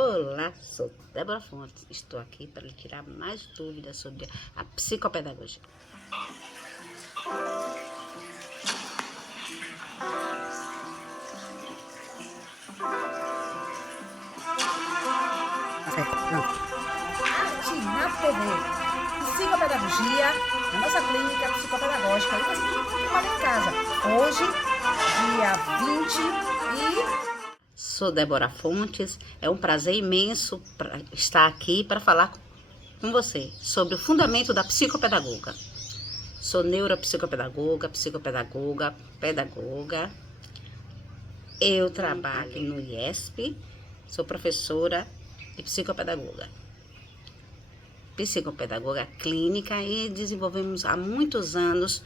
Olá, sou Débora Fontes. Estou aqui para lhe tirar mais dúvidas sobre a psicopedagogia. Arte na TV. Psicopedagogia na nossa clínica psicopedagógica. E você pode trabalhar em casa. Hoje, dia 20 e... Sou Débora Fontes. É um prazer imenso estar aqui para falar com você sobre o fundamento da psicopedagoga. Sou neuropsicopedagoga, pedagoga. Eu trabalho no IESP, sou professora e psicopedagoga clínica e desenvolvemos há muitos anos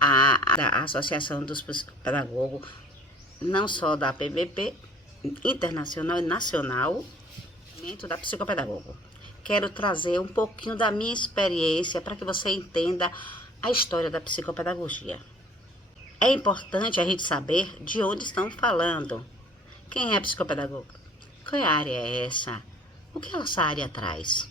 a Associação dos Psicopedagogos, não só da PBP, internacional e nacional, dentro da psicopedagogo. Quero trazer um pouquinho da minha experiência para que você entenda a história da psicopedagogia. É importante a gente saber de onde estão falando. Quem é psicopedagoga? Que área é essa? O que essa área traz?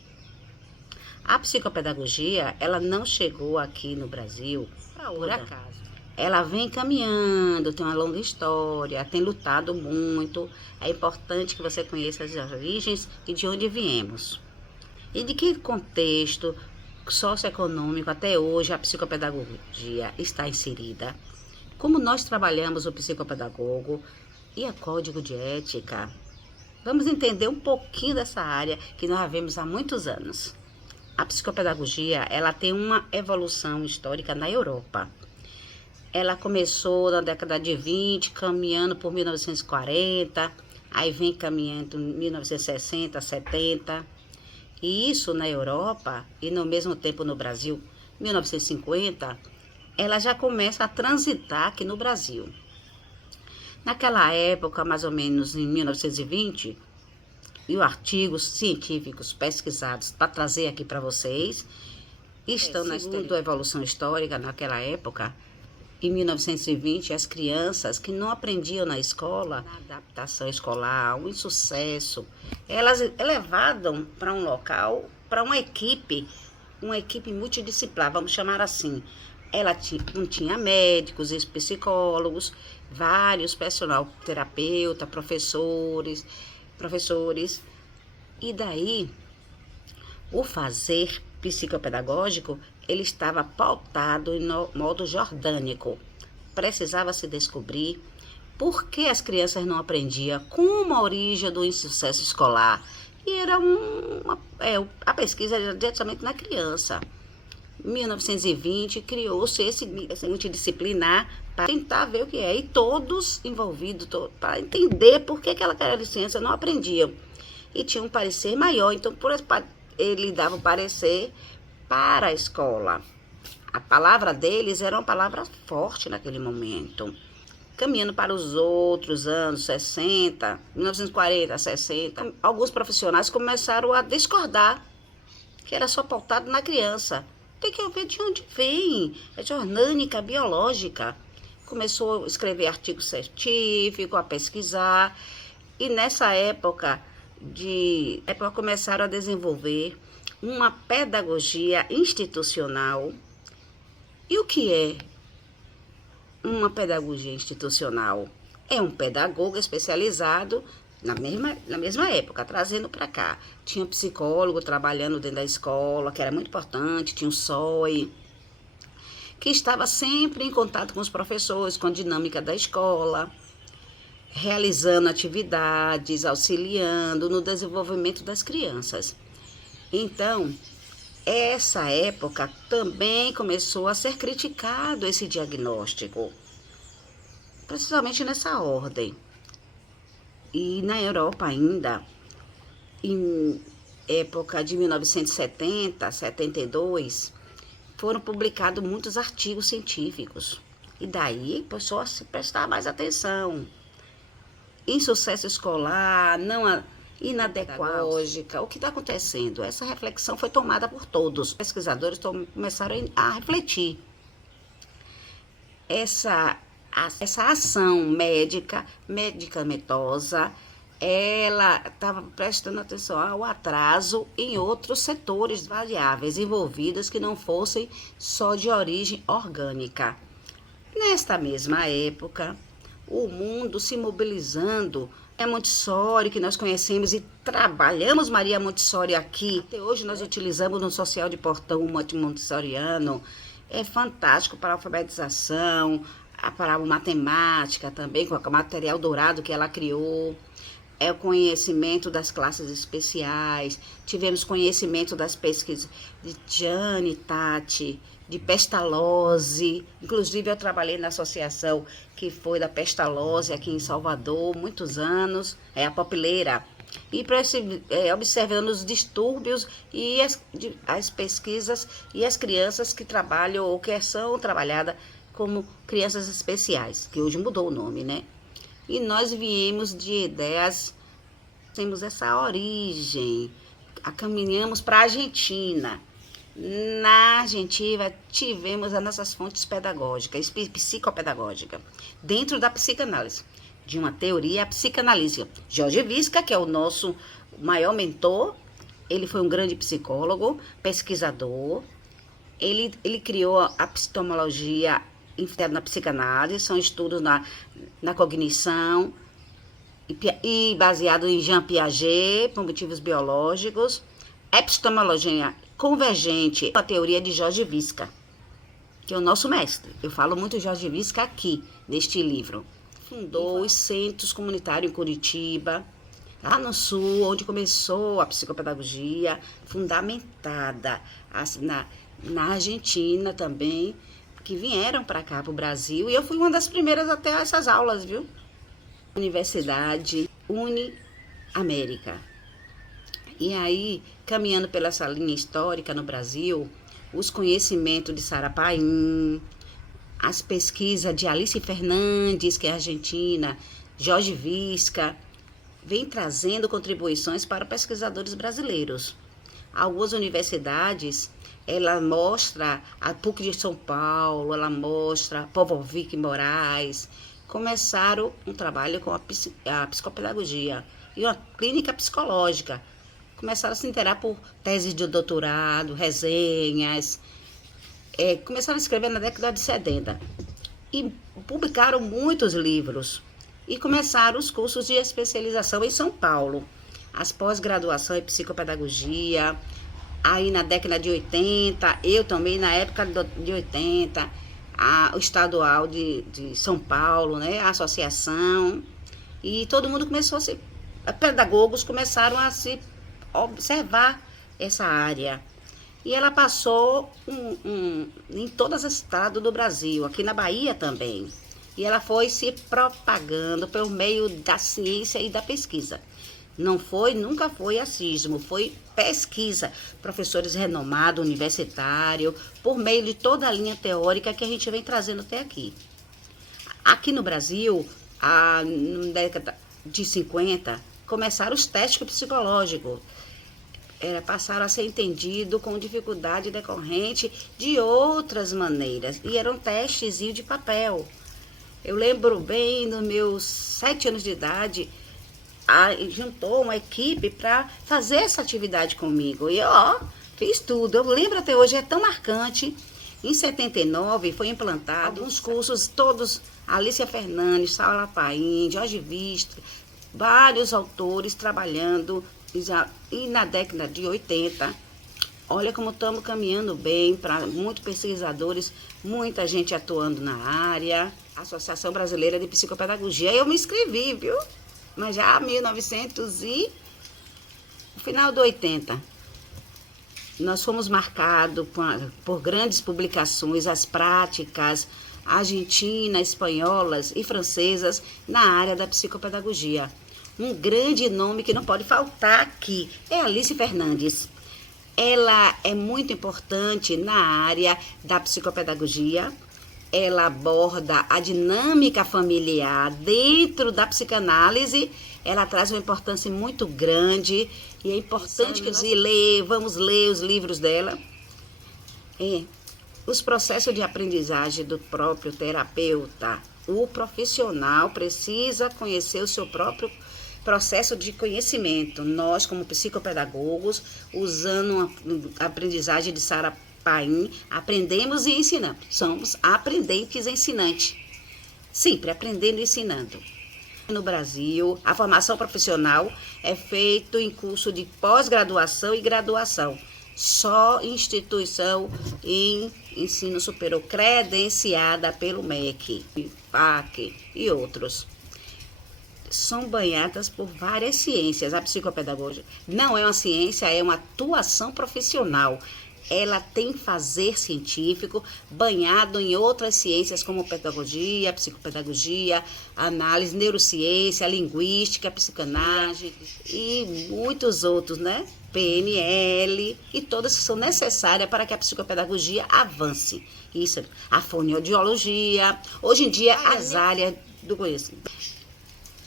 A psicopedagogia, ela não chegou aqui no Brasil por acaso. Ela vem caminhando, tem uma longa história, tem lutado muito. É importante que você conheça as origens e de onde viemos. E de que contexto socioeconômico até hoje a psicopedagogia está inserida. Como nós trabalhamos o psicopedagogo e o código de ética. Vamos entender um pouquinho dessa área que nós vemos há muitos anos. A psicopedagogia, ela tem uma evolução histórica na Europa. Ela começou na década de 20, caminhando por 1940, aí vem caminhando em 1960, 70. E isso na Europa, e no mesmo tempo no Brasil, 1950, ela já começa a transitar aqui no Brasil. Naquela época, mais ou menos em 1920, e os artigos científicos pesquisados para trazer aqui para vocês estão na evolução histórica naquela época. Em 1920, as crianças que não aprendiam na escola, na adaptação escolar, um insucesso, elas levavam para um local, para uma equipe multidisciplinar, vamos chamar assim. Ela não tinha médicos, psicólogos, vários personal, terapeuta, professores. E daí, o fazer psicopedagógico, ele estava pautado em modo jordânico. Precisava se descobrir por que as crianças não aprendiam, como a origem do insucesso escolar. E era a pesquisa era diretamente na criança. Em 1920, criou-se esse multidisciplinar para tentar ver o que é. E todos envolvidos, para entender por que aquela criança não aprendia. E tinha um parecer maior, então ele dava um parecer para a escola. A palavra deles era uma palavra forte naquele momento. Caminhando para os outros anos, 60, 1940, 60, alguns profissionais começaram a discordar, que era só pautado na criança. Tem que ver de onde vem, é de orgânica, biológica. Começou a escrever artigos científicos, a pesquisar, e nessa época começaram a desenvolver uma pedagogia institucional. E o que é uma pedagogia institucional? É um pedagogo especializado na mesma época, trazendo para cá. Tinha psicólogo trabalhando dentro da escola, que era muito importante, tinha o SOI, que estava sempre em contato com os professores, com a dinâmica da escola, realizando atividades, auxiliando no desenvolvimento das crianças. Então, essa época também começou a ser criticado esse diagnóstico, precisamente nessa ordem. E na Europa ainda, em época de 1970, 72, foram publicados muitos artigos científicos. E daí começou a se prestar mais atenção. Insucesso escolar, não inadequada, o que está acontecendo? Essa reflexão foi tomada por todos. Os pesquisadores começaram a refletir. Essa ação medicamentosa ela estava prestando atenção ao atraso em outros setores variáveis envolvidas que não fossem só de origem orgânica. Nesta mesma época, o mundo se mobilizando, Maria Montessori, que nós conhecemos e trabalhamos Maria Montessori aqui. Até hoje nós utilizamos no Social de Portão o montessoriano. É fantástico para a alfabetização, para a matemática também, com o material dourado que ela criou. É o conhecimento das classes especiais. Tivemos conhecimento das pesquisas de Gianni Tati, de Pestalozzi. Inclusive, eu trabalhei na associação que foi da Pestalozzi aqui em Salvador, muitos anos, é a Popileira. E observando os distúrbios e as pesquisas e as crianças que trabalham ou que são trabalhadas como crianças especiais, que hoje mudou o nome, né? E nós viemos de ideias, temos essa origem, caminhamos para a Argentina. Na Argentina tivemos as nossas fontes pedagógicas, psicopedagógicas, dentro da psicanálise, de uma teoria psicanalítica. Jorge Visca, que é o nosso maior mentor, ele foi um grande psicólogo, pesquisador, ele criou a epistemologia na psicanálise, são estudos na cognição e baseado em Jean Piaget, por motivos biológicos. Epistemologia convergente, a teoria de Jorge Visca, que é o nosso mestre. Eu falo muito de Jorge Visca aqui, neste livro. Fundou os centros comunitários em Curitiba, lá no sul, onde começou a psicopedagogia, fundamentada na Argentina também, que vieram para cá, para o Brasil, e eu fui uma das primeiras até essas aulas, viu? Universidade Uni-América. E aí, caminhando pela essa linha histórica no Brasil, os conhecimentos de Sara Paim, as pesquisas de Alice Fernandes, que é argentina, Jorge Visca, vem trazendo contribuições para pesquisadores brasileiros. Algumas universidades, ela mostra a PUC de São Paulo, ela mostra a Povovic Moraes, começaram um trabalho com a psicopedagogia e uma clínica psicológica. Começaram a se interar por teses de doutorado, resenhas, começaram a escrever na década de 70 e publicaram muitos livros e começaram os cursos de especialização em São Paulo, as pós-graduação em psicopedagogia. Aí na década de 80, eu também na época de 80, o estadual de São Paulo, né, a associação, e todo mundo começou pedagogos começaram a se observar essa área. E ela passou em todos os estados do Brasil, aqui na Bahia também. E ela foi se propagando pelo meio da ciência e da pesquisa. Nunca foi achismo, foi pesquisa. Professores renomados, universitários, por meio de toda a linha teórica que a gente vem trazendo até aqui. Aqui no Brasil, na década de 50, começaram os testes psicológicos. Passaram a ser entendidos com dificuldade decorrente de outras maneiras. E eram testes de papel. Eu lembro bem, nos meus 7 anos de idade, juntou uma equipe para fazer essa atividade comigo. E fiz tudo. Eu lembro até hoje, é tão marcante. Em 79 foi implantado alguns cursos, todos, Alicia Fernandes, Sara Paim, Jorge Visca, vários autores trabalhando. E na década de 80, olha como estamos caminhando bem, para muitos pesquisadores, muita gente atuando na área. Associação Brasileira de Psicopedagogia, eu me inscrevi, viu? Mas já 1900 e no final de 80. Nós fomos marcados por grandes publicações, as práticas argentinas, espanholas e francesas na área da psicopedagogia. Um grande nome que não pode faltar aqui é Alice Fernandes. Ela é muito importante na área da psicopedagogia. Ela aborda a dinâmica familiar dentro da psicanálise. Ela traz uma importância muito grande e é importante que vamos ler os livros dela. Os processos de aprendizagem do próprio terapeuta. O profissional precisa conhecer o seu próprio processo de conhecimento. Nós, como psicopedagogos, usando a aprendizagem de Sarah Paim, aprendemos e ensinamos. Somos aprendentes ensinantes. Sempre aprendendo e ensinando. No Brasil, a formação profissional é feita em curso de pós-graduação e graduação. Só instituição em ensino superior credenciada pelo MEC, FAC e outros. São banhadas por várias ciências. A psicopedagogia não é uma ciência, é uma atuação profissional. Ela tem fazer científico banhado em outras ciências como pedagogia, psicopedagogia, análise, neurociência, linguística, psicanálise e muitos outros, né? PNL e todas que são necessárias para que a psicopedagogia avance. Isso, a fonoaudiologia, hoje em dia as áreas do conhecimento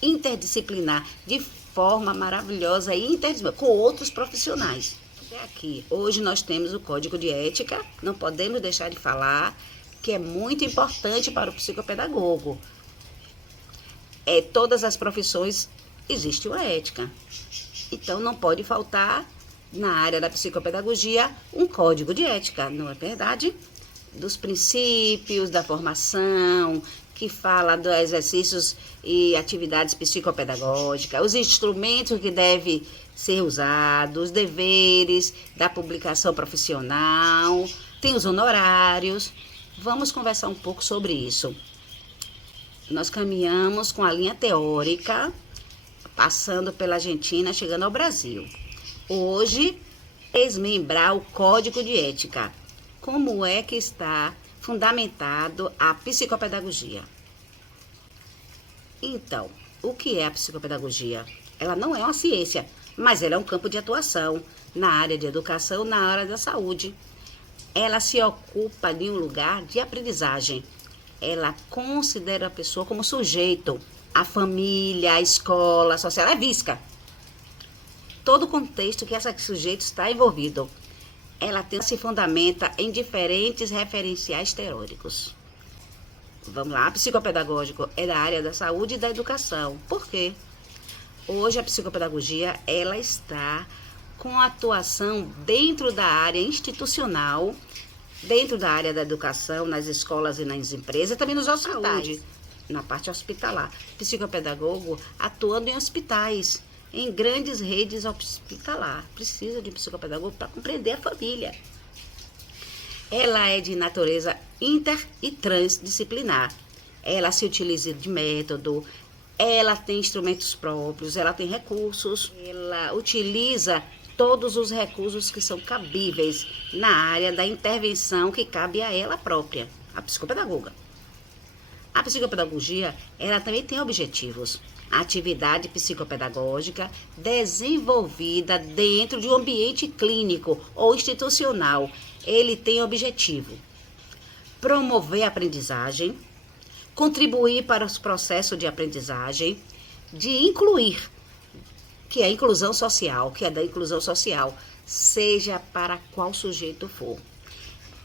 interdisciplinar de forma maravilhosa e interdisciplinar com outros profissionais. Aqui, hoje nós temos o Código de Ética, não podemos deixar de falar que é muito importante para o psicopedagogo. Todas as profissões existe uma ética. Então não pode faltar na área da psicopedagogia um código de ética, não é verdade? Dos princípios da formação, que fala dos exercícios e atividades psicopedagógicas, os instrumentos que devem ser usados, os deveres da publicação profissional, tem os honorários. Vamos conversar um pouco sobre isso. Nós caminhamos com a linha teórica, passando pela Argentina, chegando ao Brasil. Hoje, desmembrar o Código de Ética. Como é que está fundamentado a psicopedagogia? Então, o que é a psicopedagogia? Ela não é uma ciência, mas ela é um campo de atuação na área de educação, na área da saúde. Ela se ocupa de um lugar de aprendizagem. Ela considera a pessoa como sujeito, a família, a escola, a sociedade, é visca. Todo o contexto que esse sujeito está envolvido. Ela se fundamenta em diferentes referenciais teóricos. Vamos lá, psicopedagógico é da área da saúde e da educação. Por quê? Hoje a psicopedagogia ela está com atuação dentro da área institucional, dentro da área da educação, nas escolas e nas empresas, e também nos hospitais, na parte hospitalar. Psicopedagogo atuando em hospitais, em grandes redes hospitalar. Precisa de um psicopedagogo para compreender a família. Ela é de natureza inter e transdisciplinar. Ela se utiliza de método, ela tem instrumentos próprios, ela tem recursos, ela utiliza todos os recursos que são cabíveis na área da intervenção que cabe a ela própria, a psicopedagoga. A psicopedagogia, ela também tem objetivos. A atividade psicopedagógica desenvolvida dentro de um ambiente clínico ou institucional, ele tem objetivo: promover a aprendizagem, contribuir para os processos de aprendizagem, de incluir, que é a inclusão social, que é da inclusão social, seja para qual sujeito for.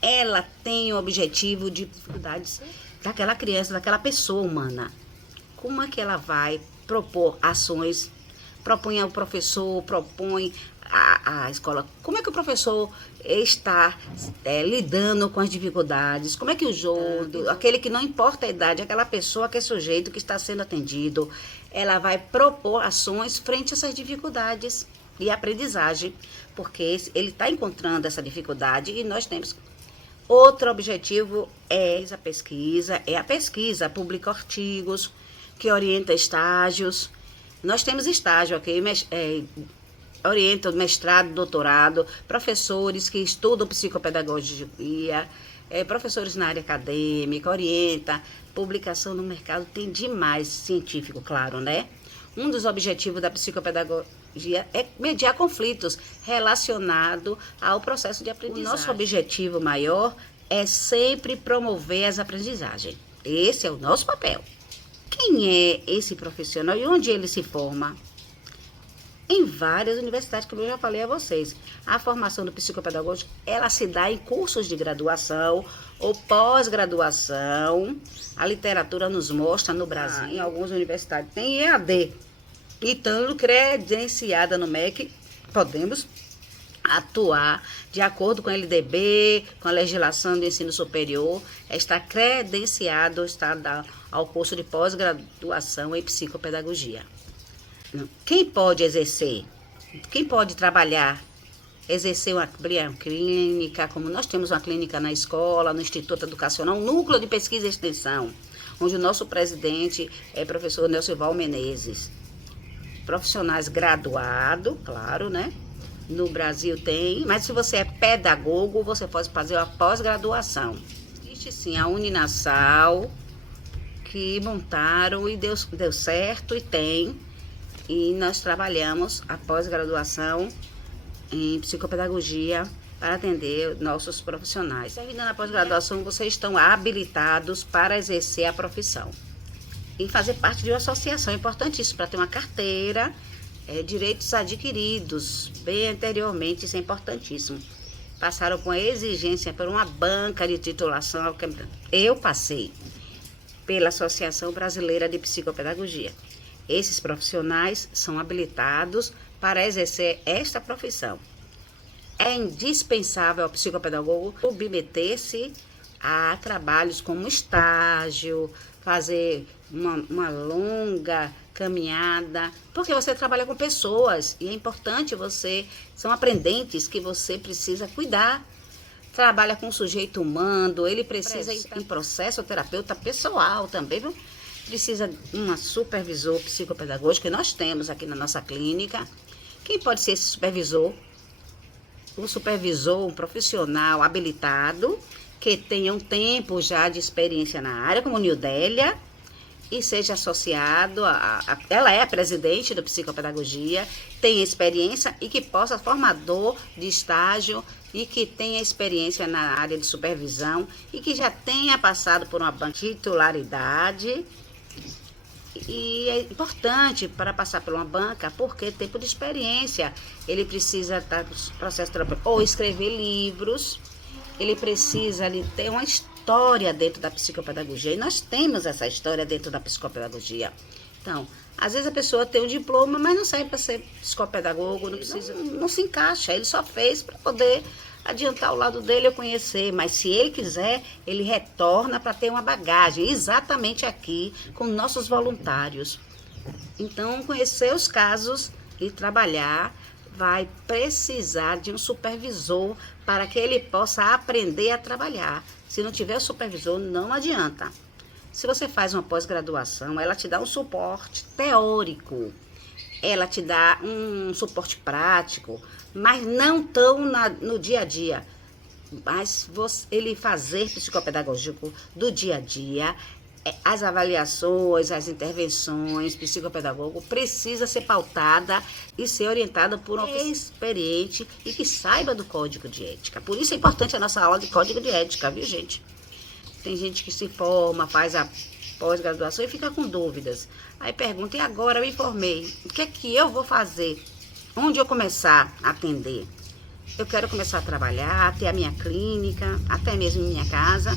Ela tem o objetivo de dificuldades daquela criança, daquela pessoa humana. Como é que ela vai propor ações? Propõe ao professor, propõe à escola. Como é que o professor está lidando com as dificuldades? Como é que o jogo, aquele que não importa a idade, aquela pessoa, aquele sujeito que está sendo atendido, ela vai propor ações frente a essas dificuldades e aprendizagem, porque ele está encontrando essa dificuldade e nós temos. Outro objetivo é a pesquisa, publica artigos, que orienta estágios. Nós temos estágio aqui, orienta mestrado, doutorado, professores que estudam psicopedagogia, professores na área acadêmica, orienta, publicação no mercado, tem demais científico, claro, né? Um dos objetivos da psicopedagogia é mediar conflitos relacionados ao processo de aprendizagem. O nosso objetivo maior é sempre promover as aprendizagens. Esse é o nosso papel. Quem é esse profissional e onde ele se forma? Em várias universidades, como eu já falei a vocês. A formação do psicopedagógico, ela se dá em cursos de graduação ou pós-graduação. A literatura nos mostra no Brasil, em algumas universidades tem EAD. E estando credenciada no MEC, podemos atuar de acordo com a LDB, com a legislação do ensino superior, está credenciado, está ao curso de pós-graduação em psicopedagogia. Quem pode exercer? Quem pode trabalhar? Exercer uma clínica, como nós temos uma clínica na escola, no Instituto Educacional, um núcleo de pesquisa e extensão, onde o nosso presidente é professor Nelcival Menezes. Profissionais graduados, claro, né? No Brasil tem, mas se você é pedagogo, você pode fazer uma pós-graduação. Existe sim a Uninasal, que montaram e deu certo e tem. E nós trabalhamos a pós-graduação em psicopedagogia para atender nossos profissionais. Terminando a pós-graduação, vocês estão habilitados para exercer a profissão. E fazer parte de uma associação é importantíssimo para ter uma carteira, direitos adquiridos bem anteriormente, isso é importantíssimo. Passaram com a exigência por uma banca de titulação. Eu passei pela Associação Brasileira de Psicopedagogia. Esses profissionais são habilitados para exercer esta profissão. É indispensável ao psicopedagogo submeter-se a trabalhos como estágio, fazer uma longa caminhada, porque você trabalha com pessoas e é importante são aprendentes que você precisa cuidar. Trabalha com o sujeito humano, ele precisa ir em processo terapeuta pessoal também, viu? Precisa de uma supervisor psicopedagógico que nós temos aqui na nossa clínica. Quem pode ser esse supervisor? O supervisor, um profissional habilitado, que tenha um tempo já de experiência na área, como Nildélia, e seja associado ela é a presidente da psicopedagogia, tem experiência e que possa formador de estágio e que tenha experiência na área de supervisão e que já tenha passado por uma titularidade. E é importante para passar por uma banca, porque tempo de experiência, ele precisa estar no processo terapêutico, ou escrever livros, ele precisa ali ter uma história dentro da psicopedagogia, e nós temos essa história dentro da psicopedagogia. Então, às vezes a pessoa tem um diploma, mas não serve para ser psicopedagogo, não se encaixa, ele só fez para poder adiantar o lado dele, eu conhecer, mas se ele quiser, ele retorna para ter uma bagagem, exatamente aqui, com nossos voluntários. Então, conhecer os casos e trabalhar, vai precisar de um supervisor para que ele possa aprender a trabalhar. Se não tiver o supervisor, não adianta. Se você faz uma pós-graduação, ela te dá um suporte teórico, ela te dá um suporte prático, mas não tão no dia a dia. Mas ele fazer psicopedagógico do dia a dia, as avaliações, as intervenções, psicopedagogo precisa ser pautada e ser orientada por um experiente e que saiba do código de ética. Por isso é importante a nossa aula de código de ética, viu, gente? Tem gente que se forma, faz a pós-graduação e fica com dúvidas. Aí pergunta, e agora eu me formei, o que é que eu vou fazer? Onde eu começar a atender? Eu quero começar a trabalhar, ter a minha clínica, até mesmo em minha casa,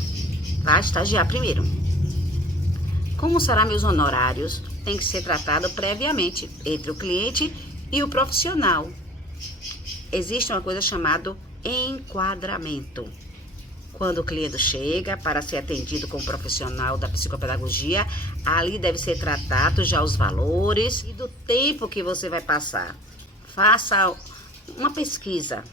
para estagiar primeiro. Como serão meus honorários? Tem que ser tratado previamente entre o cliente e o profissional. Existe uma coisa chamada enquadramento. Quando o cliente chega para ser atendido com o profissional da psicopedagogia, ali deve ser tratado já os valores e do tempo que você vai passar. Faça uma pesquisa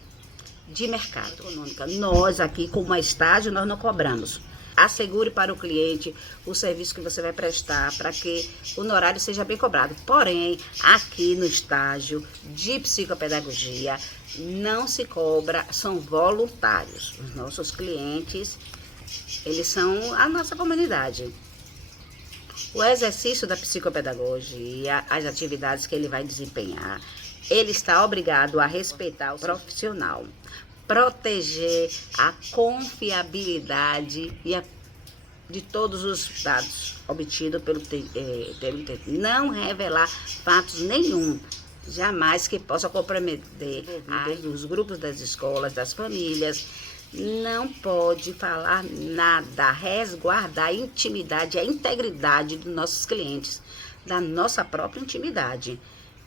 de mercado econômica. Nós aqui, como uma estágio, nós não cobramos. Assegure para o cliente o serviço que você vai prestar para que o honorário seja bem cobrado. Porém, aqui no estágio de psicopedagogia, não se cobra, são voluntários. Os nossos clientes, eles são a nossa comunidade. O exercício da psicopedagogia, as atividades que ele vai desempenhar, ele está obrigado a respeitar o profissional, proteger a confiabilidade de todos os dados obtidos pelo não revelar fatos nenhum, jamais que possa comprometer os grupos das escolas, das famílias. Não pode falar nada, resguardar a intimidade, a integridade dos nossos clientes, da nossa própria intimidade.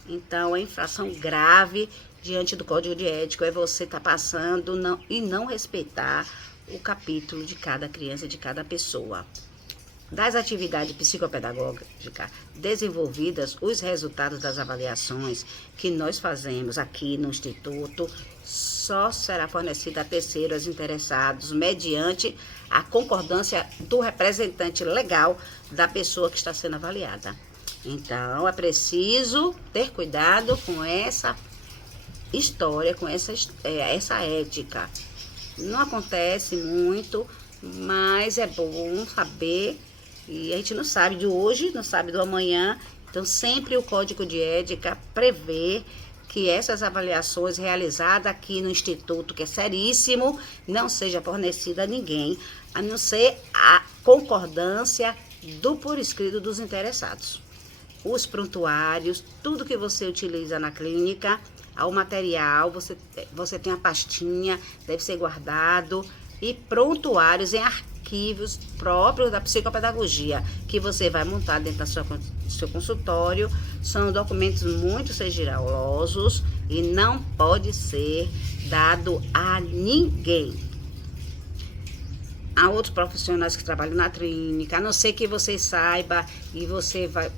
Então, é infração grave diante do Código de Ética é você estar passando e não respeitar o capítulo de cada criança, de cada pessoa. Das atividades psicopedagógicas desenvolvidas, os resultados das avaliações que nós fazemos aqui no Instituto só será fornecida a terceiros interessados mediante a concordância do representante legal da pessoa que está sendo avaliada. Então, é preciso ter cuidado com essa história, com essa ética. Não acontece muito, mas é bom saber, e a gente não sabe de hoje, não sabe do amanhã, então sempre o Código de Ética prevê que essas avaliações realizadas aqui no Instituto, que é seríssimo, não seja fornecida a ninguém, a não ser a concordância do por escrito dos interessados. Os prontuários, tudo que você utiliza na clínica, ao material, você tem a pastinha, deve ser guardado, e prontuários em arquivos próprios da psicopedagogia, que você vai montar dentro do seu consultório, são documentos muito sigilosos e não pode ser dado a ninguém. Há outros profissionais que trabalham na clínica, a não ser que você saiba e você vai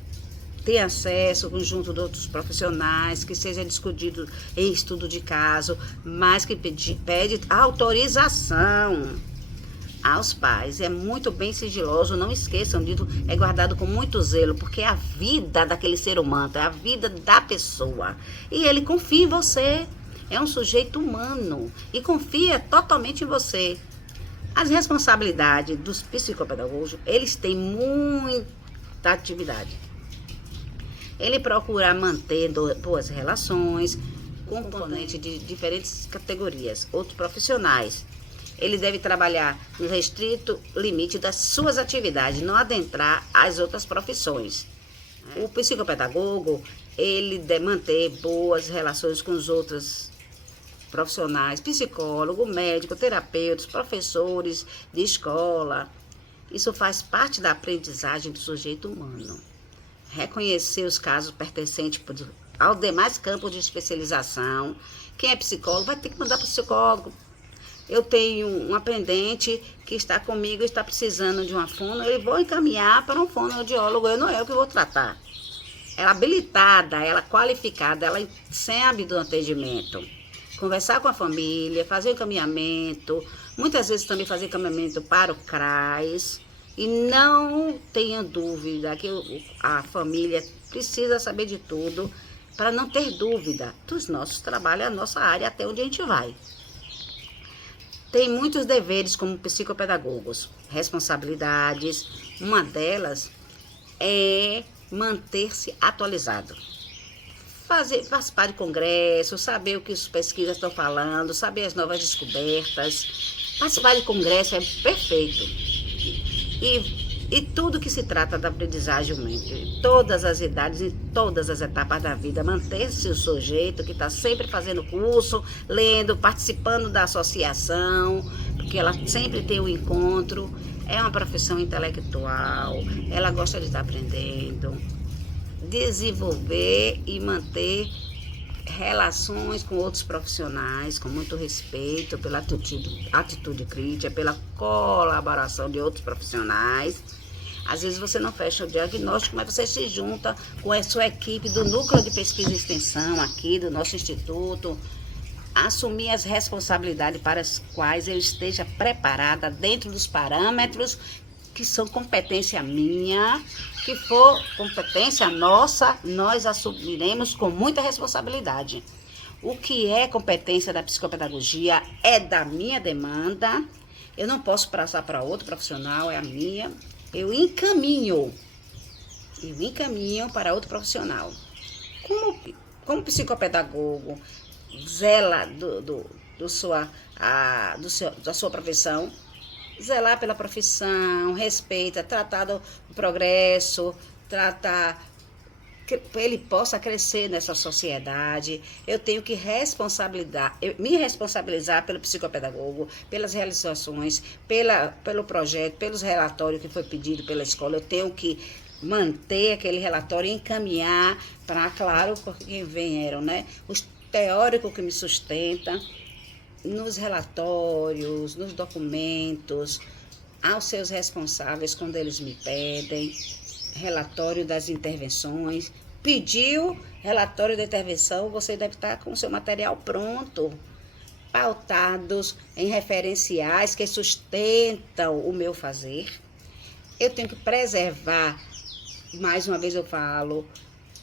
ter acesso junto de outros profissionais, que seja discutido em estudo de caso, mas que pede autorização aos pais. É muito bem sigiloso, não esqueçam disso, é guardado com muito zelo, porque é a vida daquele ser humano, é a vida da pessoa. E ele confia em você, é um sujeito humano e confia totalmente em você. As responsabilidades dos psicopedagogos, eles têm muita atividade. Ele procura manter boas relações com componentes de diferentes categorias, outros profissionais. Ele deve trabalhar no restrito limite das suas atividades, não adentrar as outras profissões. O psicopedagogo, ele deve manter boas relações com os outros profissionais, psicólogo, médico, terapeutas, professores de escola. Isso faz parte da aprendizagem do sujeito humano. Reconhecer os casos pertencentes aos demais campos de especialização. Quem é psicólogo vai ter que mandar para o psicólogo. Eu tenho um aprendente que está comigo, está precisando de uma fono, eu vou encaminhar para um fonoaudiólogo, eu não é o que vou tratar. Ela habilitada, ela qualificada, ela sabe do atendimento. Conversar com a família, fazer encaminhamento, muitas vezes também fazer encaminhamento para o CRAS. E não tenha dúvida que a família precisa saber de tudo para não ter dúvida dos nossos trabalhos, a nossa área, até onde a gente vai. Tem muitos deveres como psicopedagogos, responsabilidades. Uma delas é manter-se atualizado. Participar de congressos, saber o que as pesquisas estão falando, saber as novas descobertas. Participar de congresso é perfeito. E tudo que se trata da aprendizagem em todas as idades, em todas as etapas da vida, manter-se o sujeito que está sempre fazendo curso, lendo, participando da associação, porque ela sempre tem um encontro, é uma profissão intelectual, ela gosta de estar aprendendo, desenvolver e manter relações com outros profissionais, com muito respeito, pela atitude crítica, pela colaboração de outros profissionais. Às vezes você não fecha o diagnóstico, mas você se junta com a sua equipe do Núcleo de Pesquisa e Extensão aqui do nosso Instituto, assumir as responsabilidades para as quais eu esteja preparada dentro dos parâmetros que são competência minha, que for competência nossa, nós assumiremos com muita responsabilidade. O que é competência da psicopedagogia é da minha demanda, eu não posso passar para outro profissional, é a minha, eu encaminho para outro profissional. Como psicopedagogo, zela da sua profissão, zelar pela profissão, respeita, tratar do progresso, tratar que ele possa crescer nessa sociedade. Eu tenho que me responsabilizar pelo psicopedagogo, pelas realizações, pelo projeto, pelos relatórios que foi pedido pela escola. Eu tenho que manter aquele relatório e encaminhar para, claro, quem vieram, né? Os teóricos que me sustentam, nos relatórios, nos documentos, aos seus responsáveis quando eles me pedem, relatório das intervenções. Pediu relatório da intervenção, você deve estar com o seu material pronto, pautados em referenciais que sustentam o meu fazer. Eu tenho que preservar, mais uma vez eu falo,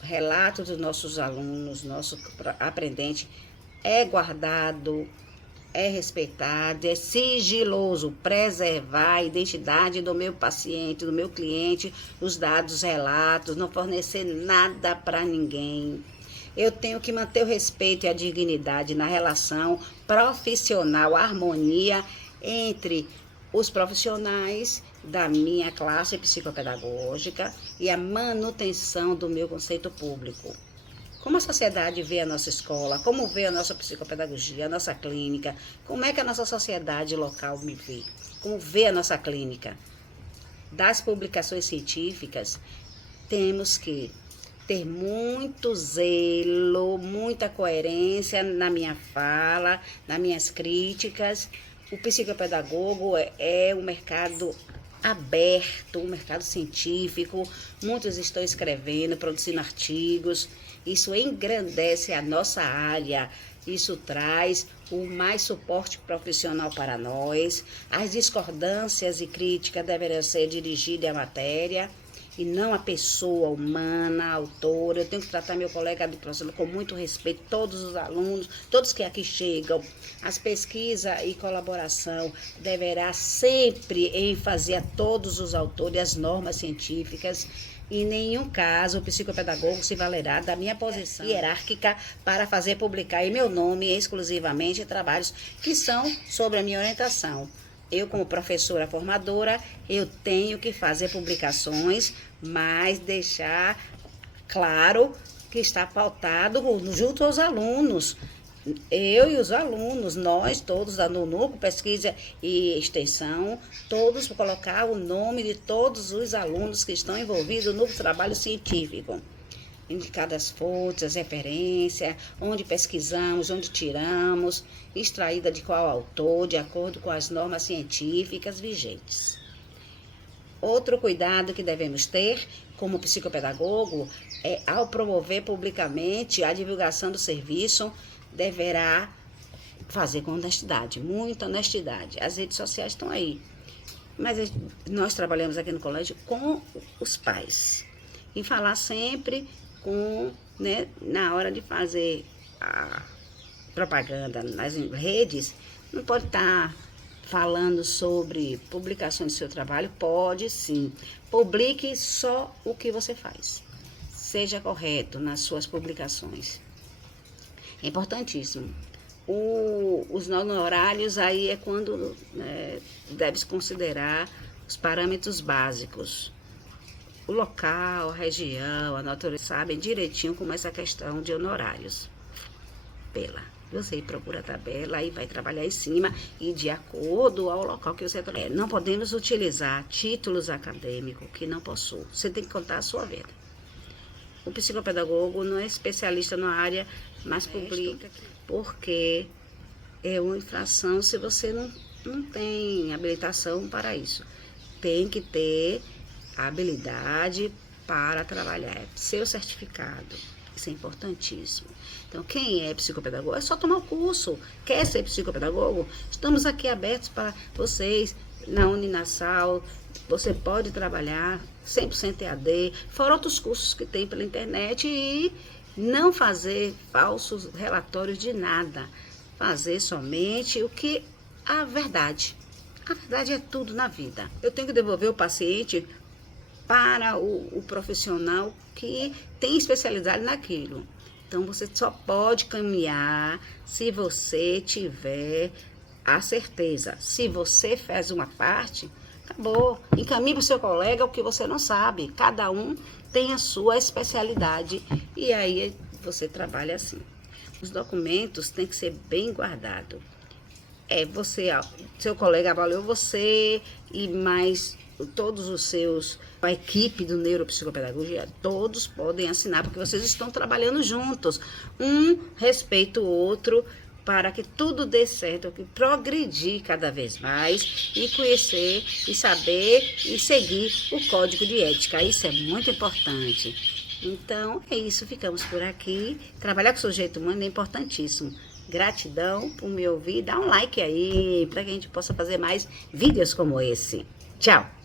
relatos dos nossos alunos, nosso aprendente, é guardado, é respeitado, é sigiloso, preservar a identidade do meu paciente, do meu cliente, os dados, relatos, não fornecer nada para ninguém. Eu tenho que manter o respeito e a dignidade na relação profissional, a harmonia entre os profissionais da minha classe psicopedagógica e a manutenção do meu conceito público. Como a sociedade vê a nossa escola, como vê a nossa psicopedagogia, a nossa clínica, como é que a nossa sociedade local me vê, como vê a nossa clínica. Das publicações científicas, temos que ter muito zelo, muita coerência na minha fala, nas minhas críticas. O psicopedagogo é um mercado aberto, um mercado científico, muitos estão escrevendo, produzindo artigos. Isso engrandece a nossa área, isso traz o mais suporte profissional para nós. As discordâncias e críticas deverão ser dirigidas à matéria e não à pessoa humana, a autora. Eu tenho que tratar meu colega do professor com muito respeito, todos os alunos, todos que aqui chegam. As pesquisas e colaboração deverá sempre ênfase a todos os autores, as normas científicas. Em nenhum caso o psicopedagogo se valerá da minha posição hierárquica para fazer publicar em meu nome exclusivamente trabalhos que são sobre a minha orientação. Eu, como professora formadora, eu tenho que fazer publicações, mas deixar claro que está pautado junto aos alunos. Eu e os alunos, nós todos no núcleo pesquisa e extensão, todos colocar o nome de todos os alunos que estão envolvidos no trabalho científico. Indicadas as fontes, as referências, onde pesquisamos, onde tiramos, extraída de qual autor, de acordo com as normas científicas vigentes. Outro cuidado que devemos ter como psicopedagogo é, ao promover publicamente a divulgação do serviço, deverá fazer com honestidade, muita honestidade. As redes sociais estão aí, mas nós trabalhamos aqui no colégio com os pais e falar sempre com, né, na hora de fazer a propaganda nas redes, não pode estar falando sobre publicações do seu trabalho. Pode sim, publique só o que você faz, seja correto nas suas publicações. É importantíssimo. Os honorários aí é quando deve-se considerar os parâmetros básicos. O local, a região, a natureza, sabem direitinho como é essa questão de honorários. Você procura a tabela, aí vai trabalhar em cima e de acordo ao local que você trabalha. Não podemos utilizar títulos acadêmicos que não possuem. Você tem que contar a sua vida. O psicopedagogo não é especialista na área, mas publica, porque é uma infração se você não tem habilitação para isso. Tem que ter habilidade para trabalhar, é seu certificado. Isso é importantíssimo. Então, quem é psicopedagogo, é só tomar o curso. Quer ser psicopedagogo? Estamos aqui abertos para vocês na Uninasal. Você pode trabalhar 100% EAD, fora outros cursos que tem pela internet, e não fazer falsos relatórios de nada. Fazer somente o que a verdade. A verdade é tudo na vida. Eu tenho que devolver o paciente para o profissional que tem especialidade naquilo. Então, você só pode caminhar se você tiver a certeza. Se você faz uma parte, acabou. Encaminhe para o seu colega o que você não sabe. Cada um tem a sua especialidade e aí você trabalha assim. Os documentos têm que ser bem guardados. Seu colega avaliou você e mais todos os seus, a equipe do Neuropsicopedagogia, todos podem assinar, porque vocês estão trabalhando juntos. Um respeita o outro, para que tudo dê certo, que progredir cada vez mais e conhecer e saber e seguir o código de ética. Isso é muito importante. Então, é isso, ficamos por aqui. Trabalhar com o sujeito humano é importantíssimo. Gratidão por me ouvir. Dá um like aí, para que a gente possa fazer mais vídeos como esse. Tchau!